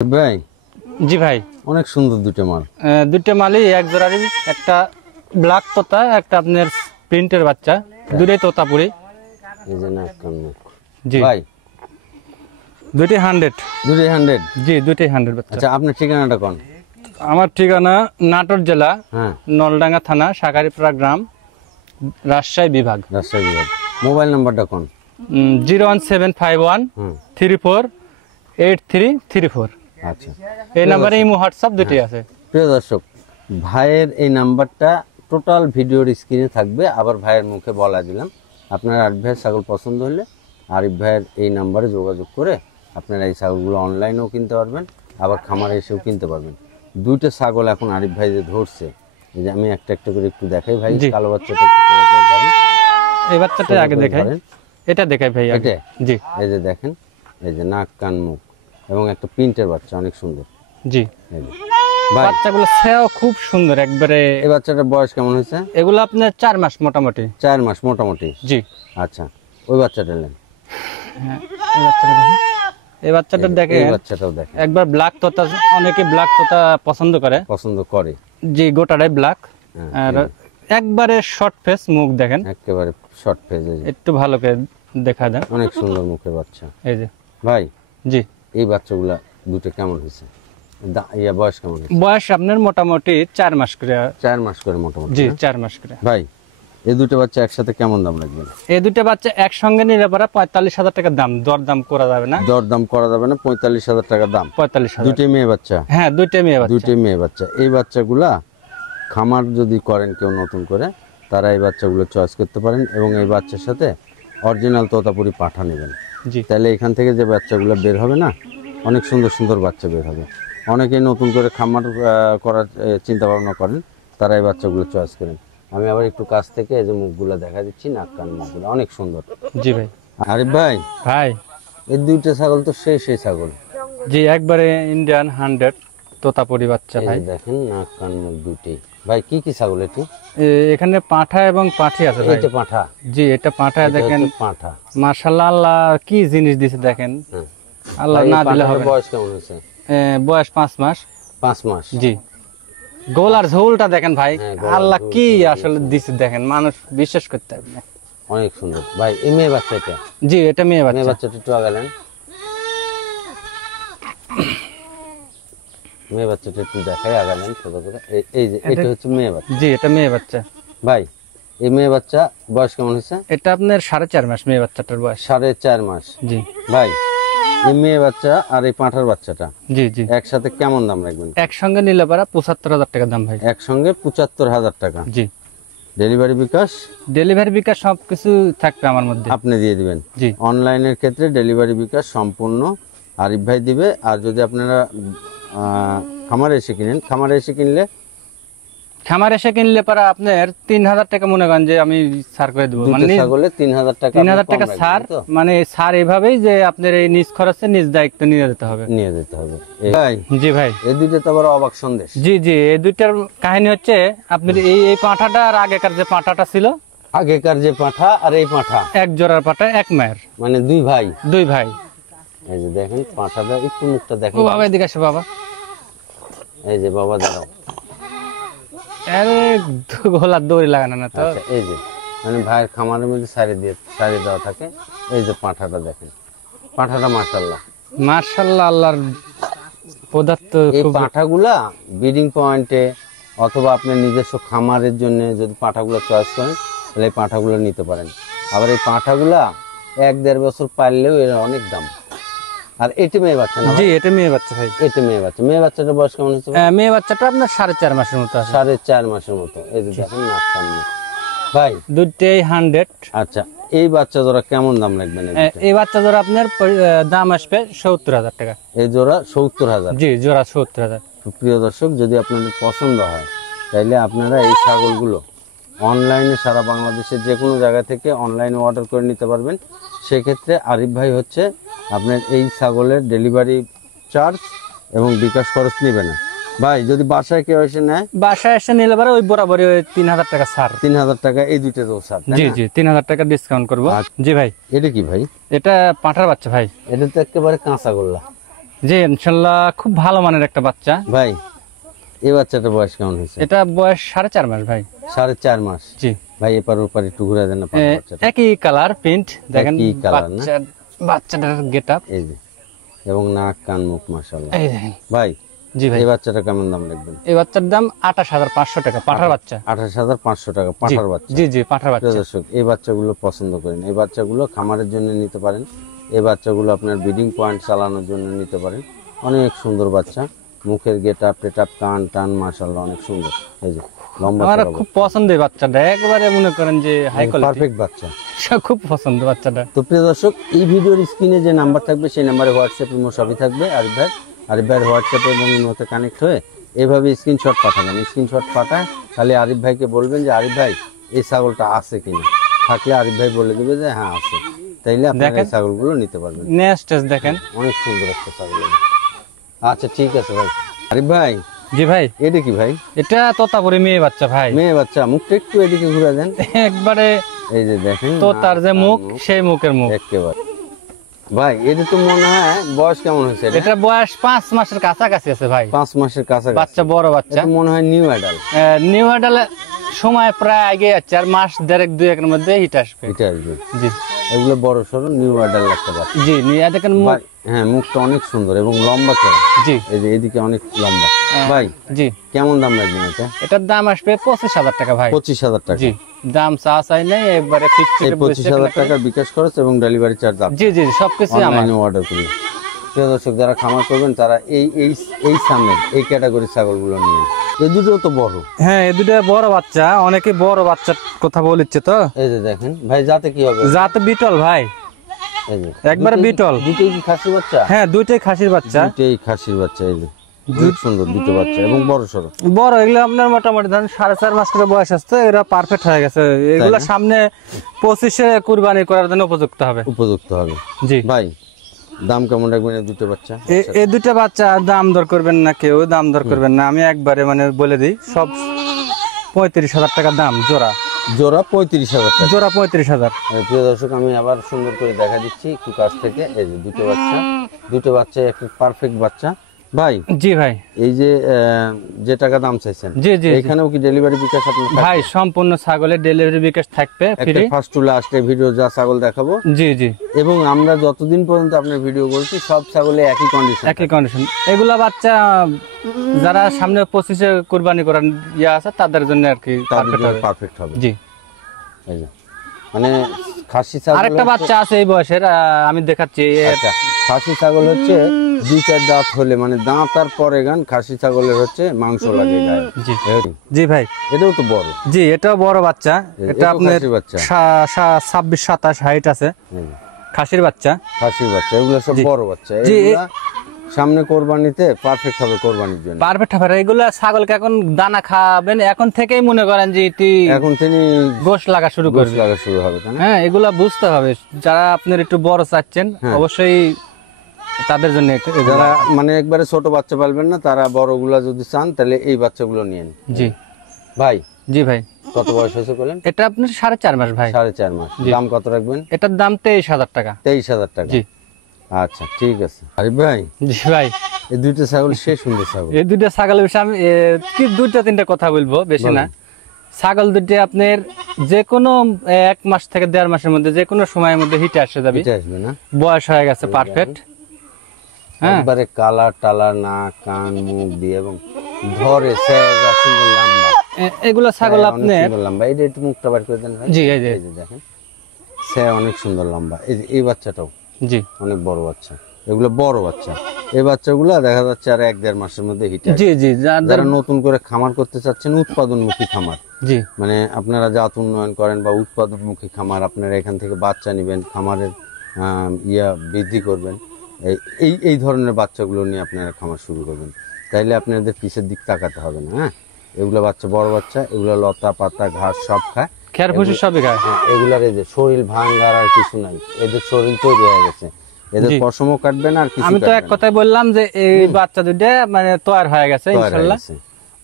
ভাই জি ভাই, অনেক সুন্দর দুটো মাল। দুটো মালই এক জোড়ারই, একটা ব্ল্যাক তোতা, একটা আপনার প্রিন্টের বাচ্চা, দুটোই তোতাপুরি। এই যে নাক কান মুখ। জি ভাই দুটোই 100। দুটোই 100? জি দুটোই 100 বাচ্চা। আচ্ছা আপনার ঠিকানাটা কোন? আমার ঠিকানা নাটোর জেলা, হ্যাঁ, নলডাঙ্গা থানা, শাকারিপাড়া গ্রাম, রাজশাহী বিভাগ। রাজশাহী বিভাগ। মোবাইল নাম্বারটা কোন? 01751 হুম, 348334। আচ্ছা, এই নাম্বারে ইমো হোয়াটসঅ্যাপ দুটোই আছে। প্রিয় দর্শক, ভাইয়ের এই নাম্বারটা টোটাল ভিডিওর স্ক্রিনে থাকবে, আবার ভাইয়ের মুখে বলা দিলাম। আপনার আরিফ ভাইয়ের ছাগল পছন্দ হলে আরিফ ভাইয়ের এই নাম্বারে যোগাযোগ করে আপনারা এই ছাগলগুলো অনলাইনেও কিনতে পারবেন, আবার খামারে এসেও কিনতে পারবেন। দুইটা ছাগল এখন আরিফ ভাই যে ধরছে, এই যে আমি একটা একটা করে একটু দেখাই ভাই। জি। কালো বাচ্চাটা একটু ধরেন। এই বাচ্চাটা আগে দেখাই, এটা দেখাই ভাই আগে। এটা? জি এই যে দেখেন, এই যে নাক কান মুখ এবং একটা প্রিন্টের বাচ্চা, অনেক সুন্দর। জি, এই যে ভাই, বাচ্চাগুলো সেও খুব সুন্দর একবারে। এই বাচ্চাটার বয়স কেমন হয়েছে? এগুলো আপনার 4 মাস মোটামুটি। 4 মাস মোটামুটি। জি, আচ্ছা, ওই বাচ্চাটা নেন। হ্যাঁ, এই বাচ্চাটা দেখেন। এই বাচ্চাটা দেখেন, এই বাচ্চাটাও দেখেন। একবার ব্ল্যাক তোতা, অনেকে ব্ল্যাক তোতা পছন্দ করে। পছন্দ করে। জি, গোটাটাই ব্ল্যাক। হ্যাঁ, আর একবারে শর্ট ফেস, মুখ দেখেন একেবারে শর্ট ফেজ। একটু ভালো করে দেখা দেন। অনেক সুন্দর মুখের বাচ্চা। এই যে ভাই, জি, এই বাচ্চাগুলা দুটো কেমন হয়েছে? ইয়া বয়স কেমন হয়েছে? বয়স আপনার মোটামুটি 4 মাস করে। 4 মাস করে মোটামুটি। জি, না? 4 মাস করে। ভাই, এই দুটো বাচ্চা একসাথে কেমন দাম লাগবে? এই দুটো বাচ্চা একসঙ্গে নিলে পরে 45,000 টাকা দাম, দর দাম করা যাবে না। দর দাম করা যাবে না? 45,000 টাকা দাম। 45,000। দুটোই মেয়ে বাচ্চা? হ্যাঁ, দুইটা মেয়ে বাচ্চা। দুটোই মেয়ে বাচ্চা। এই বাচ্চাগুলা খামার যদি করেন কেউ নতুন করে, তারা এই বাচ্চাগুলো চয়েস করতে পারেন এবং এই বাচ্চার সাথে অরিজিনাল তোতাপুরি পাঠা নেবেন। জি, তাহলে এখান থেকে যে বাচ্চাগুলো বের হবে না, অনেক সুন্দর সুন্দর বাচ্চা বের হবে। অনেকেই নতুন করে খামার করার চিন্তা ভাবনা করেন, তারা এই বাচ্চাগুলো চয়েস করেন। আমি আবার একটু কাছ থেকে এই যে মুখগুলো দেখা দিচ্ছি, নাক কান মুখগুলো অনেক সুন্দর। জি ভাই। আরিফ ভাই, ভাই এই দুইটা ছাগল তো সেই ছাগল। জি, একবারে ইন্ডিয়ান 100 তোতাপুরি বাচ্চা এই ভাই। যে দেখেন নাক কান মুখ দুইটাই। ভাই কি কি ছাগল এটি? এখানে পাঁঠা এবং পাঠি আছে ভাই। এটা পাঁঠা? জি, এটা পাঁঠা। এটা দেখেন হচ্ছে পাঁঠা। মাশাআল্লাহ, আল্লাহ কি জিনিস দিছে দেখেন। হ্যাঁ। আল্লাহ ভাই, না এই দিলে পাঁঠাটার হবে না। বয়স কেমন হয়েছে? বয়স 5 মাস। 5 মাস। জি, গোলার ঝোলটা দেখেন ভাই, হ্যাঁ, গলার আল্লাহ ঝোল কি সুন্দর আসলে দিছে দেখেন, মানুষ বিশ্বাস করতে পারবে না। অনেক সুন্দর। ভাই, এই মেয়ে বাচ্চাটা? জি, এটা মেয়ে মেয়ে বাচ্চা। বাচ্চাটা একটু আগালেন। মেয়ে বাচ্চাটা একটু দেখাই, আগালেন ছোট করে। এই যে এটা হচ্ছে মেয়ে বাচ্চা। জি, এটা মেয়ে বাচ্চা। ভাই, এই মেয়ে বাচ্চা বয়স কেমন হয়েছে? এটা আপনার 4.5 মাস মেয়ে বাচ্চাটার বয়স। 4.5 মাস। জি, ভাই, এই মেয়ে বাচ্চা আর এই পাঁঠার বাচ্চাটা জি, জি, একসাথে কেমন দাম রাখবেন? একসঙ্গে নিলে পারা 75,000 টাকা দাম ভাই। একসঙ্গে 75,000 টাকা। জি, ডেলিভারি বিকাশ ডেলিভারি বিকাশ সবকিছু থাকবে আমার মধ্যে। আপনি দিয়ে দিবেন। জি, অনলাইনের ক্ষেত্রে ডেলিভারি বিকাশ সম্পূর্ণ আরিফ ভাই দিবে। আর যদি আপনারা খামারে এসে কিনেন, খামারে এসে কিনলে, খামার এসে কিনলে পারা আপনার 3,000 টাকা মনে করেন যে আমি ছাড় করে দেবো। মানে দুটো ছাগলে 3,000 টাকা। 3,000 টাকা ছাড়, মানে ছাড় এইভাবেই যে আপনার এই নিজ খরচে নিজ দায়িত্ব নিয়ে যেতে হবে। নিয়ে যেতে হবে। ভাই, জি ভাই। এই দুইটা তো আবার অবাক সন্দেশ। জি, জি, এই দুইটার কাহিনী হচ্ছে আপনার এই পাঁঠাটা আর আগেকার যে পাঁঠাটা ছিল, আগেকার যে পাঁঠা আর এই পাঁঠা এক জোড়ার পাঁঠা, এক মায়ের, মানে দুই ভাই। দুই ভাই। এই যে দেখেন পাঁঠাটা, একটু মুখটা দেখেন। ও বাবা, এদিকে আসো বাবা। এই যে বাবা দাঁড়াও। আরে গলার দড়ি লাগানো না তো। আচ্ছা, এই যে মানে ভাইয়ের খামারের মধ্যে সারি দেওয়া থাকে। এই যে পাঁঠাটা দেখেন, পাঁঠাটা মাশাআল্লাহ। মাশাআল্লাহ, আল্লাহর পদার্থ। এই খুব পাঁঠাগুলা ব্রিডিং পয়েন্টে অথবা আপনার নিজস্ব খামারের জন্য যদি পাঁঠাগুলো চয়েস করেন, তাহলে এই পাঁঠাগুলো নিতে পারেন। আবার এই পাঁঠাগুলা 1-1.5 বছর পারলেও এর অনেক দাম। আর এটি মেয়ে বাচ্চা না? জি, এটা মেয়ে বাচ্চা ভাই। এটি মেয়ে বাচ্চা। মেয়ে বাচ্চাটার বয়স কেমন হচ্ছে? মেয়ে বাচ্চাটা আপনার 4.5 মাসের মতো আছে। 4.5 মাসের মতো। এই যে দেখেন নাক কান মুখ। ভাই, দুইটাই 100। আচ্ছা, এই বাচ্চা জোড়া কেমন দাম রাখবেন? এই বাচ্চা জোড়া আপনার দাম আসবে 70,000 টাকা। এই জোড়া 70,000? জি, জোড়া 70,000। প্রিয় দর্শক, যদি আপনাদের পছন্দ হয় তাহলে আপনারা এই ছাগলগুলো অনলাইনে সারা বাংলাদেশের যে কোনো জায়গা থেকে অনলাইনে অর্ডার করে নিতে পারবেন। সেক্ষেত্রে আরিফ ভাই হচ্ছে আপনার এই ছাগলের ডেলিভারি চার্জ এবং বিকাশ খরচ নেবে না। ভাই, যদি বাসায় কেউ এসে নেয়, বাসায় এসে নিলে পরে ওই বরাবরই ওই 3,000 টাকা ছাড়। 3,000 টাকা এই দুইটা তো ছাড়? জি, জি, 3,000 টাকা ডিসকাউন্ট করবো। জি ভাই। এটা কি ভাই? এটা পাঁঠার বাচ্চা ভাই। এটা তো একেবারে কাঁচা গোল্লা। জি ইনশাল্লাহ খুব ভালো মানের একটা বাচ্চা। ভাই এই বাচ্চাটা বয়স কেমন হয়েছে? এটা বয়স 4.5 মাস ভাই। 4.5 মাস। জি ভাই এপার ওপার একটু ঘুরে দেন না বাচ্চাটা। একই কালার প্রিন্ট দেখেন, একই কালার না? বাচ্চাটার গেটআপ এই যে, এবং নাক কান মুখ মাশাআল্লাহ। এই দেখেন ভাই জি ভাই, এই বাচ্চাটা কেমন দাম রাখবেন? এই বাচ্চার দাম 28,500 টাকা, পাঠার বাচ্চা। 28,500 টাকা পাঠার বাচ্চা। জি জি পাঠার বাচ্চা। দর্শক এই বাচ্চাগুলো পছন্দ করেন, এই বাচ্চাগুলো খামারের জন্য নিতে পারেন, এই বাচ্চাগুলো আপনার ব্রিডিং পয়েন্ট চালানোর জন্য নিতে পারেন। অনেক সুন্দর বাচ্চা, মুখের গেটআপ টেটআপ কান টান মাশাআল্লাহ অনেক সুন্দর। এই যে লম্বা আমার চড়া খুব পছন্দ এই বাচ্চাটা, একবারে মনে করেন যে হাই কোয়ালিটি, পারফেক্ট বাচ্চা। খুব পছন্দ বাচ্চাটা। তো প্রিয় দর্শক, এই ভিডিওর স্ক্রিনে যে নাম্বার থাকবে সেই নাম্বারে হোয়াটসঅ্যাপ ইমো সবই থাকবে। আরিফ ভাইয়ের হোয়াটসঅ্যাপে এবং ইমোতে কানেক্ট হয়ে এইভাবে স্ক্রিনশট পাঠাবেন। স্ক্রিনশট পাঠায় খালি আরিফ ভাইকে বলবেন যে আরিফ ভাই এই ছাগলটা আছে কিনা, থাকলে আরিফ ভাই বলে দেবে যে হ্যাঁ আছে, তাইলে আপনারা এই ছাগলগুলো নিতে পারবেন। নেক্সট দেখেন অনেক সুন্দর একটা ছাগল। আচ্ছা ঠিক আছে ভাই। আরিফ ভাই জি ভাই, এটা কি ভাই? এটা তোতাপুরি মেয়ে বাচ্চা ভাই। মেয়ে বাচ্চা, মুখটা একটু এদিকে ঘুরে দেন। একবারে এই যে দেখেন তোতার যে মুখ সেই মুখের মুখ একেবারে। ভাই এটা তো মনে হয় বয়স কেমন হয়েছে? এটা বয়স 5 মাসের কাছাকাছি আছে ভাই। 5 মাসের কাছাকাছি বাচ্চা, বড় বাচ্চা। এটা মনে হয় নিউ অ্যাডাল। নিউ অ্যাডাল সময় প্রায় আগে যাচ্ছে, আর মাস দেড়েক দুয়েকের মধ্যে হিট আসবে। এটা আসবে। জি এগুলো বড় সরো নিউ অ্যাডাল একটা বাচ্চা। জি নিয়ে দেখেন মুখ। হ্যাঁ মুখটা অনেক সুন্দর এবং লম্বা চড়া। জি এই যে এদিকে অনেক লম্বা। ভাই জি কেমন দাম রাখবেন এটা? এটার দাম আসবে 25,000 টাকা ভাই। 25,000 টাকা। জি দাম চাই নাই, একবারে ফিক্সড। এই 25,000 টাকার বিকাশ খরচ এবং ডেলিভারি চার্জ আপনি জি জি সবকিছু আমার। অনলাইনে অর্ডার করলে। প্রিয় দর্শক, যারা খামার করবেন তারা এই সামনের এই ক্যাটাগরির ছাগলগুলো নিয়ে। এই দুটো তো বড়। হ্যাঁ এই দুটো বড় বাচ্চা, অনেকে বড় বাচ্চার কথা বলিচ্ছে তো। এই যে দেখেন ভাই, যাতে কি হবে? জাতে বিটল ভাই, এই যে একবারে বিটল। দুটোই কি খাসি বাচ্চা? হ্যাঁ দুইটাই খাসির বাচ্চা। দুটোই খাসির বাচ্চা। এই যে খুব সুন্দর দুটো বাচ্চা এবং বড় সরো। বড় এগুলো আপনার মোটামুটি ধরেন 4.5 মাস করে বয়স আসছে, এরা পারফেক্ট হয়ে গেছে। এগুলো সামনে 25-এ কুরবানি করার জন্য উপযুক্ত হবে। উপযুক্ত হবে। জি ভাই দাম কেমন রাখবেন এই দুটো বাচ্চা? এই দুটো বাচ্চা দাম দর করবেন না, কেউ দাম দর করবেন না, আমি একবারে মানে বলে দিই, সব 35,000 টাকা দাম জোড়া। জোড়া 35,000 টাকা। জোড়া 35,000। প্রিয় দর্শক, আমি আবার সুন্দর করে দেখা দিচ্ছি একটু কাছ থেকে। এই যে দুটো বাচ্চা একটা পারফেক্ট বাচ্চা। ভাই জি ভাই, এই যে টাকা দাম চাইছেন, জি জি এখানেও কি ডেলিভারি বিকাশ আপনার? ভাই সম্পূর্ণ ছাগলের ডেলিভারি বিকাশ থাকবে free. First to last video যা ছাগল দেখাবো, জি জি, এবং আমরা যতদিন পর্যন্ত আপনার ভিডিও করছি সব ছাগলে একই কন্ডিশন। একই কন্ডিশন। এগুলা বাচ্চা যারা সামনে 25-এ কুরবানি করার ইয়া আছে তাদের জন্য আর কি পারফেক্ট হবে। জি এই যে মানে খাসি ছাগল। আরেকটা বাচ্চা আছে এই বয়সের, আমি দেখাচ্ছি। আচ্ছা, খাসি ছাগল হচ্ছে 2-4 দাঁত হলে, মানে দাঁত আর পরে গান, খাসি ছাগলের হচ্ছে মাংস লাগে গায়ে। জি জি ভাই, এটাও তো বড়। জি এটাও বড় বাচ্চা। এটা আপনার খাসির বাচ্চা। 26-27 হাইট আছে, খাসির বাচ্চা। খাসির বাচ্চা এগুলো সব বড় বাচ্চা। এগুলা সামনে কোরবানিতে পারফেক্ট হবে, কোরবানির জন্য পারফেক্ট হবে। এগুলা ছাগলকে এখন দানা খাবেন, এখন থেকেই মনে করেন যে এখন তিনি গোশ লাগা শুরু করবে, লাগা শুরু হবে। হ্যাঁ এগুলা বুঝতে হবে। যারা আপনার একটু বড় চাচ্ছেন অবশ্যই তাদের জন্য। যারা মানে একবারে ছোট বাচ্চা পালবেন না, তারা বড়গুলা যদি চান তাহলে এই বাচ্চাগুলো নিয়েন। জি ভাই। জি ভাই, কত বয়স হয়েছে বলেন? এটা আপনার 4.5 মাস ভাই। 4.5 মাস। দাম কত রাখবেন? এটার দাম 23,000 টাকা। 23,000 টাকা। জি আচ্ছা ঠিক আছে। আরে ভাই, জি ভাই, এই দুইটা ছাগল সে সুন্দর ছাগল। এই দুইটা ছাগলের বিষয়ে আমি কি 2-3টা কথা বলবো, বেশি না। ছাগল দুটো আপনার যে কোনো 1 মাস থেকে 1.5 মাসের মধ্যে যে কোনো সময়ের মধ্যে হিটে আসে যাবে। আসবে না? বয়স হয়ে গেছে পারফেক্ট। হ্যাঁ একবারে কালার টালার নাক কান মুখ দিয়ে এবং ধরে সেজা সুন্দর লম্বা। এগুলো ছাগল আপনার সুন্দর লম্বা। এই যে একটু মুখটা বার করে দেন ভাই। জি এই যে দেখেন, সে অনেক সুন্দর লম্বা। এই বাচ্চাটাও জি অনেক বড় বাচ্চা। এগুলো বড় বাচ্চা। এই বাচ্চাগুলো দেখা যাচ্ছে আর 1-1.5 মাসের মধ্যে হিট আসবে। জি জি, যারা নতুন করে খামার করতে চাচ্ছেন, উৎপাদনমুখী খামার, জি মানে আপনারা জাত উন্নয়ন করেন বা উৎপাদনমুখী খামার, আপনারা এখান থেকে বাচ্চা নেবেন, খামারের বৃদ্ধি করবেন, এই ধরনের বাচ্চাগুলো নিয়ে আপনারা খামার শুরু করবেন, তাইলে আপনাদের পিছের দিক তাকাতে হবে না। হ্যাঁ, এগুলো বাচ্চা বড় বাচ্চা, এগুলো লতা পাতা ঘাস সব খায়, খের ভুসি সবই খায়। এগুলার এই যে শরীর ভাঙার আর কিছু নাই, এদের শরীর তৈরি হয়ে গেছে, এদের পশমও কাটবে না আর কিছু। আমি তো এক কথাই বললাম যে এই বাচ্চা দুটো মানে তৈরি হয়ে গেছে ইনশাআল্লাহ।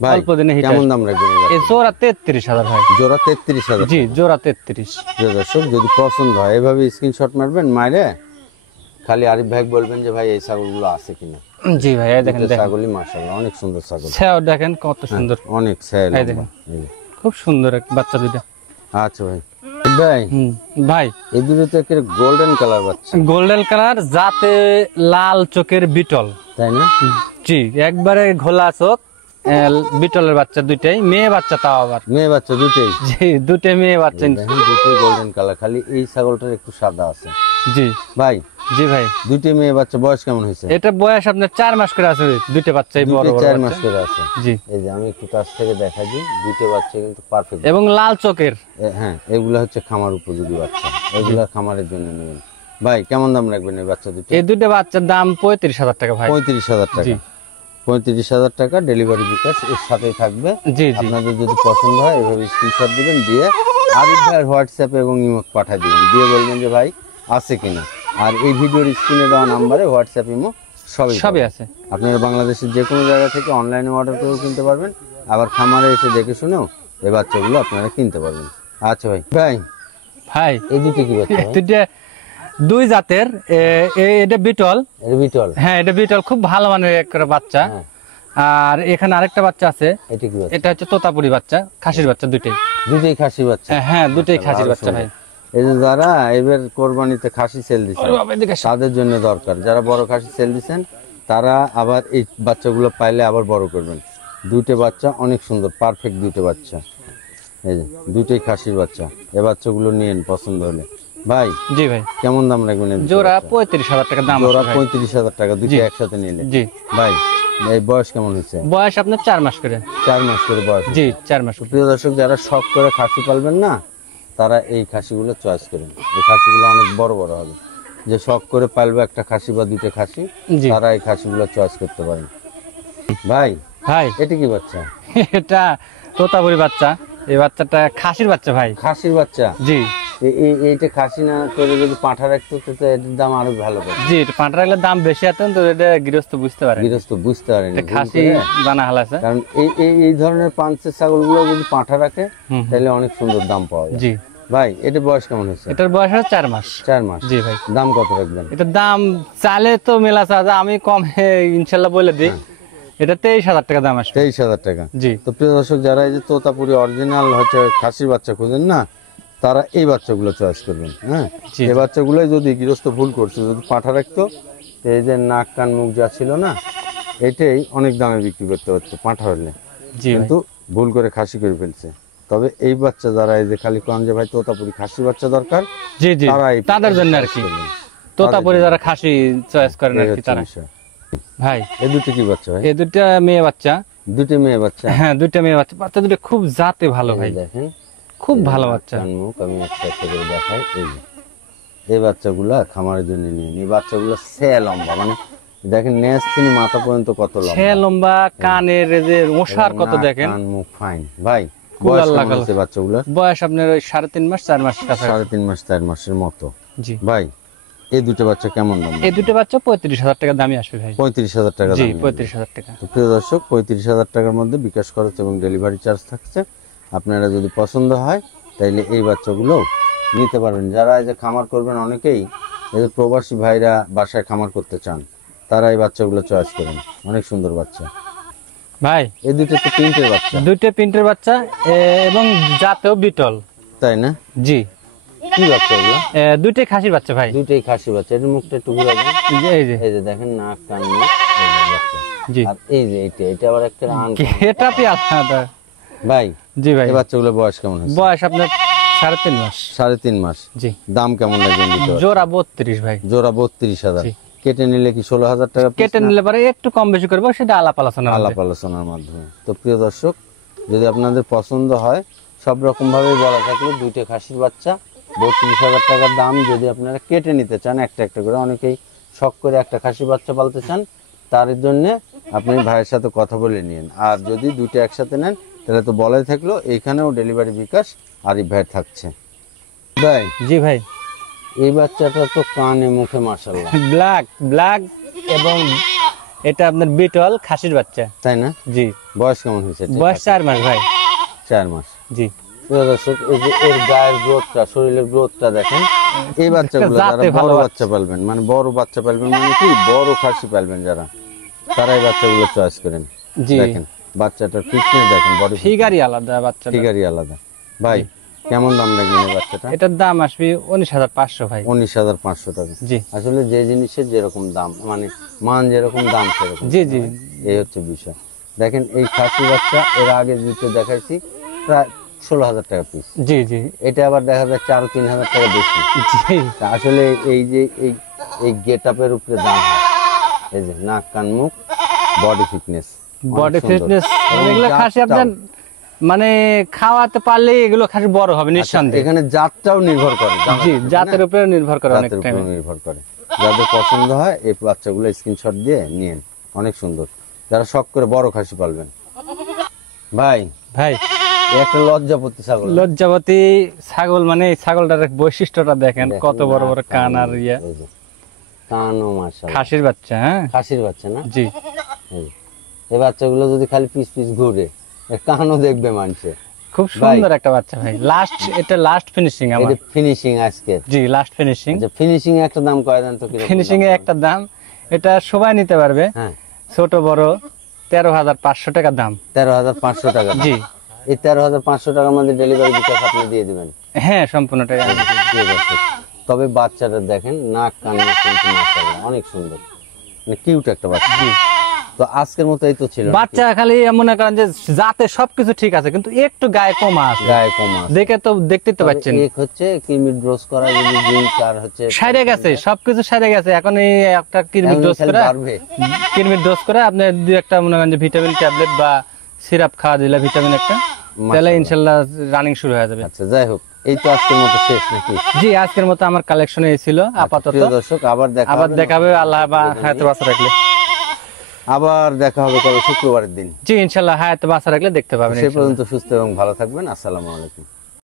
ভাই কেমন দাম রাখবেন? এই জোড়া 33,000 ভাই। জোড়া 33,000? জি জোড়া 33। দর্শক, যদি পছন্দ হয় এভাবে স্ক্রিনশট মারবেন, মাইরে খালি আরিফ ভাই বলবেন যে ভাই এই ছাগলগুলো আছে কিনা। জি ভাই, এই দেখেন দুটো দেখেন ছাগলই মাশাআল্লাহ অনেক সুন্দর ছাগল। ছাও দেখেন কত সুন্দর, অনেক ছায়া এই লম্বা। দেখেন। এই যে। খুব সুন্দর এক বাচ্চা দুইটা। আচ্ছা ভাই, ভাই ভাই এই দুটো তো একেবারে গোল্ডেন কালার বাচ্চা, গোল্ডেন কালার, যাতে লাল চোখের বিটল। তাই না? জি, একবারে ঘোলা চোখ, বিটলের বাচ্চা দুইটাই, মেয়ে বাচ্চা তাও আবার। মেয়ে বাচ্চা দুটোই। জি, দুটোই মেয়ে বাচ্চা। দেখেন দুটোই গোল্ডেন কালার, খালি এই ছাগলটার একটু সাদা আছে। জি ভাই জি ভাই, দুটোই মেয়ে বাচ্চা, বয়স কেমন হয়েছে? এটা বয়স আপনার 4 মাস করে আছে, দুইটা বাচ্চাই বড় বড় 4 মাস বাচ্চা। করে আছে। জি, এই যে আমি একটু কাছ থেকে দেখাই দিই, দুটো বাচ্চা কিন্তু পারফেক্ট। এবং লাল চোখের। হ্যাঁ, এগুলা হচ্ছে খামার উপযোগী বাচ্চা, এগুলা খামারের জন্য নেবেন। ভাই কেমন দাম রাখবেন এই বাচ্চা দুটো? এই দুটো বাচ্চার দাম 35,000 টাকা ভাই। 35,000 টাকা। জি। 35,000 টাকা ডেলিভারি বিকাশ এর সাথেই থাকবে। জি জি আপনাদের যদি পছন্দ হয় এভাবে স্ক্রিনশট দিবেন, দিয়ে আরিফ ভাইয়ের হোয়াটসঅ্যাপে এবং ইমোতে পাঠিয়ে দিবেন, দিয়ে বলবেন যে ভাই আছে কিনা। আর এই ভিডিওর স্ক্রিনে দেওয়া নাম্বারে হোয়াটসঅ্যাপ, ইমো সবই সবই আছে। আপনারা বাংলাদেশের যে কোনো জায়গা থেকে অনলাইনে অর্ডার করেও কিনতে পারবেন, আবার খামারে এসে দেখে শুনেও এই বাচ্চাগুলো আপনারা কিনতে পারবেন। আচ্ছা ভাই, ভাই ভাই এই দুটো কি বাচ্চা ভাই? দুইটা দুই জাতের, এটা বিটল। এটা বিটল? হ্যাঁ, এটা বিটল, খুব ভালো মানের একটা বাচ্চা। হ্যাঁ। আর এখানে আরেকটা বাচ্চা আছে, এটা কি বাচ্চা? এটা হচ্ছে তোতাপুরি বাচ্চা, খাসির বাচ্চা দুইটাই। দুটোই খাসি বাচ্চা? হ্যাঁ, দুটোই খাসির আরো বাচ্চা ভাই। সুন্দর। এই যে যারা এবার কোরবানিতে খাসি সেল দিচ্ছে ওরে বাবা, এদিকে আসো। তাদের জন্য দরকার, যারা বড় খাসি সেল দিচ্ছেন তারা আবার এই বাচ্চাগুলো পাইলে আবার বড় করবেন। দুটো বাচ্চা অনেক সুন্দর, পারফেক্ট দুটো বাচ্চা। এই যে দুটোই খাসির বাচ্চা, এই বাচ্চাগুলো নিয়েন পছন্দ হলে। ভাই জি ভাই, কেমন দাম রাখবেন? এই দুটো জোড়া বাচ্চা? 35,000 টাকা দাম আছে জোড়া ভাই। 35,000 টাকা, দুটো জি। একসাথে নিলে। জি ভাই এই বয়স কেমন হচ্ছে? বয়স আপনার 4 মাস করে। 4 মাস করে বয়স। জি, 4 মাস করে। প্রিয় দর্শক, যারা শখ করে খাসি পালবেন না, তারা এই খাসিগুলো চয়েস করেন। এই খাসিগুলো অনেক বড় বড় হবে। যে শখ করে পালবে একটা খাসি বা দুটো খাসি, জি তারা এই খাসিগুলো চয়েস করতে পারেন। ভাই ভাই, এটা কি বাচ্চা? এটা তোতাপুরি বাচ্চা। এই বাচ্চাটা খাসির বাচ্চা ভাই। খাসির বাচ্চা? জি এইটা খাসি না করে যদি পাঁঠা রাখতো তো এটার দাম আরো ভালো পাবে। জি, এটা পাঁঠা রাখলে দাম বেশি আছে, তো এটা গৃহস্থ বুঝতে পারে, গৃহস্থ বুঝতে পারেনি এটা খাসি জানা হালাছে। কারণ এই ধরনের পাঁচের ছাগলগুলো যদি পাঁঠা রাখে তাহলে অনেক সুন্দর দাম পাওয়া যায়। জি ভাই এটা বয়স কেমন হয়েছে? এটার বয়স হচ্ছে 4 মাস। 4 মাস। জি ভাই, দাম কত রাখবেন? এটার দাম চালে তো মেলা চাঁদা, আমি কম ইনশাল্লাহ বলে দিই, এটা 23,000 টাকা দাম আসবে। 23,000 টাকা। জি তো প্রিয় দর্শক, যারা এই যে তোতাপুরি অরিজিনাল হচ্ছে খাসির বাচ্চা খুঁজেন না, তারা এই বাচ্চাগুলো চয়েস করবেন। হ্যাঁ, জি। এই বাচ্চাগুলোই যদি গৃহস্থ ভুল করছে, যদি পাঁঠা রাখতো, তো এই যে নাক কান মুখ যা ছিল না, এটাই অনেক দামে বিক্রি করতে পারতো পাঁঠা হলে, জি ভাই, কিন্তু ভুল করে খাসি করে ফেলছে। তবে এই বাচ্চা যারা এই যে খালি কন যে ভাই তোতাপুরি খাসি বাচ্চা দরকার, জি জি, তারা তাদের জন্য আর কি, তোতাপুরি যারা খাসি চয়েস করেন আর কি তারা। ভাই এই দুটো কি বাচ্চা ভাই? এই দুইটা মেয়ে বাচ্চা। দুটো মেয়ে বাচ্চা? হ্যাঁ, দুইটা মেয়ে বাচ্চা। বাচ্চা দুটো খুব জাতে ভালো ভাই, দেখেন খুব ভালো বাচ্চা। কান মুখ আমি একটা একটা করে দেখাই। এই যে এই বাচ্চাগুলা খামারের জন্য নিয়ে এই বাচ্চাগুলো সে লম্বা, মানে দেখেন নেজ থেকে মাথা পর্যন্ত কত সে লম্বা, লম্বা, কানের এই যে ওষার কত নাক, দেখেন। কান মুখ ফাইন। ভাই খুব বয়স আল্লাহ কেমন হয়েছে বাচ্চাগুলো? বয়স আপনার ওই 3.5 মাস 4 মাস কাছে। 3.5 মাস 4 মাসের মতো। জি, ভাই এই দুটো বাচ্চা কেমন দাম? এই দুটো বাচ্চা 35,000 টাকা দামই আসবে ভাই। 35,000 টাকা জি, দাম। 35,000 টাকা। তো প্রিয় দর্শক, 35,000 টাকার মধ্যে বিকাশ খরচ এবং ডেলিভারি চার্জ থাকছে। আপনারা যদি পছন্দ হয় তাইলে এই বাচ্চাগুলো নিতে পারবেন। যারা এই যে খামার করবেন, অনেকেই এই যে প্রবাসী ভাইরা বাসায় খামার করতে চান, তারা এই বাচ্চাগুলো চয়েস করেন, অনেক সুন্দর বাচ্চা। ভাই এই দুটো তো প্রিন্টের বাচ্চা? দুইটা প্রিন্টের বাচ্চা, এবং জাতেও বিটল। তাই না? জি, কি বাচ্চা এগুলো? দুইটাই খাসির বাচ্চা ভাই। দুইটাই খাসি বাচ্চা। এর মুখটা একটু ঘুরাবেন। এই যে এই যে দেখেন নাক কান মুখ, এই যে বাচ্চা। জি, আর এই যে এটা আবার একটা আন। এটা পি আলাদা। ভাই জি ভাই, এই বাচ্চাগুলো বয়স কেমন হয়েছে? বয়স আপনার 3.5 মাস। 3.5 মাস। জি, দাম কেমন লাগবে দিতে? জোড়া 32 ভাই। জোড়া 32,000। জি। কেটে নিলে কি 16,000 টাকা piece কেটে না? নিলে পরে একটু কম বেশি করবো, সেটা আলাপ আলোচনা হবে। আলাপ আলোচনার মাধ্যমে। তো প্রিয় দর্শক, যদি আপনাদের পছন্দ হয়, সব রকম ভাবেই বলা থাকলো, দুইটা খাসির বাচ্চা 32,000 টাকার দাম। যদি আপনারা কেটে নিতে চান একটা একটা করে, অনেকেই শখ করে একটা খাসি বাচ্চা পালতে চান, তার জন্য আপনি ভাইয়ের সাথে কথা বলে নিন। আর যদি দুইটা একসাথে নেন তাহলে তো বলাই থাকলো, এইখানেও ডেলিভারি বিকাশ আরিফ ভাই থাকছে। ভাই জি ভাই, এই বাচ্চাটা তো কানে মুখে মাশাআল্লাহ, ব্ল্যাক ব্ল্যাক, এবং এটা আপনার বিটল খাসির বাচ্চা। তাই না? জি, বয়স কেমন হয়েছে? বয়স 4 মাস ভাই। 4 মাস। জি, প্রিয় দর্শক, এই যে এর গায়ের গ্রোথটা, শরীরের গ্রোথটা দেখেন। এই বাচ্চাগুলো যারা জাতে বড় ভালো বাচ্চা পালবেন, মানে বড় বাচ্চা পালবেন, মানে কি বড় খাসি পালবেন যারা, তারা এই বাচ্চাগুলো চয়েস করেন। জি দেখেন বাচ্চাটার ফিটনেস দেখেন, বডি ফিগারই আলাদা বাচ্চাটা। ফিগারই আলাদা। ভাই কেমন দাম লাগবে এই বাচ্চাটা? এটার দাম আসবে 19,500 ভাই। 19,500 টাকা। জি আসলে যে জিনিসের যেরকম দাম, মানে মান যেরকম দাম সেরকম। জি জি এই হচ্ছে বিষয়। দেখেন এই খাসি বাচ্চা এর আগে যেটা দেখাইছি প্রায় 16,000 টাকা পিস। জি জি এটা আবার দেখা যাচ্ছে আরো 3,000 টাকা বেশি। জি তা আসলে এই যে এই গেট আপের উপরে দাম হয়। এই যে নাক কান মুখ বডি ফিটনেস, বডি ফিটনেস এগুলো খাসি আপনার মানে খাওয়াতে পারলে এগুলো খাসি বড় হবে নিঃসন্দেহে। এখানে জাতটাও নির্ভর করে, জি জাতের উপরে নির্ভর করে অনেক জাতের টাইম। উপর নির্ভর করে। যাদের পছন্দ হয় এই বাচ্চাগুলো স্ক্রিনশট দিয়ে নিয়েন, অনেক সুন্দর। যারা শখ করে বড় খাসি পালবেন। ভাই ভাই এই একটা লজ্জাপতি ছাগল। লজ্জাবতী ছাগল মানে এই ছাগলটার বৈশিষ্ট্যটা দেখেন, দেখেন কত বড় বড় নাক, কান আর ইয়া। এই যে কানও মাশাআল্লাহ খাসির বাচ্চা, হ্যাঁ খাসির বাচ্চা না? জি এই যে, এই বাচ্চাগুলো যদি খালি পিস পিস ঘুরে এর কানও দেখবে মানুষে। খুব সুন্দর একটা বাচ্চা ভাই। লাস্ট এটা লাস্ট ফিনিশিং আমার। এটা ফিনিশিং আজকে। জি লাস্ট ফিনিশিং। আচ্ছা ফিনিশিং এ একটা দাম কয় দেন তো? কিরকম ফিনিশিং এ দাম? একটা দাম, এটা সবাই নিতে পারবে, হ্যাঁ ছোট বড় 13,500 টাকা দাম। 13,500 টাকা দাম। জি এই 13,500 টাকার মধ্যে ডেলিভারি বিকাশ আপনি দিয়ে দিবেন। হ্যাঁ সম্পূর্ণ টাকা। ঠিক আছে। তবে বাচ্চাটা দেখেন নাক কান মুখ কিন্তু মাশাআল্লাহ অনেক সুন্দর, মানে কিউট একটা বাচ্চা। তো আজকের মতো এই তো ছিল বাচ্চা খালি মনে করেন যে জাতে সবকিছু ঠিক আছে কিন্তু একটু গায়ে কমা আছে, গায়ে কমা আছে। দেখে তো দেখতে তো পাচ্ছেন। এক হচ্ছে কিমির ড্রোজ করা যদি দুই চার হচ্ছে সাইডে গেছে, সবকিছু সাইডে গেছে। এখন এই একটা কিডনির এখন ডোজ খালি করে, বাড়বে। কিডনির ডোজ করে আপনি দুই একটা মনে করেন যে ভিটামিন ট্যাবলেট বা সিরাপ খাওয়া দিলে ভিটামিন একটা, তাহলে ইনশাল্লাহ রানিং শুরু হয়ে যাবে। আচ্ছা যাই হোক, এই তো আজকের মতো শেষ নাকি? জি আজকের মতো আমার কালেকশন এই ছিল আপাতত। প্রিয় দর্শক আবার আবার দেখাবে আল্লাহ বা হায়াতে বাঁচা রাখলে। আবার দেখা হবে কবে? শুক্রবারের দিন। জি ইনশাল্লাহ হায়াতে বাঁচা রাখলে দেখতে পাবেন। সে পর্যন্ত সুস্থ এবং ভালো থাকবেন। আসসালামু আলাইকুম।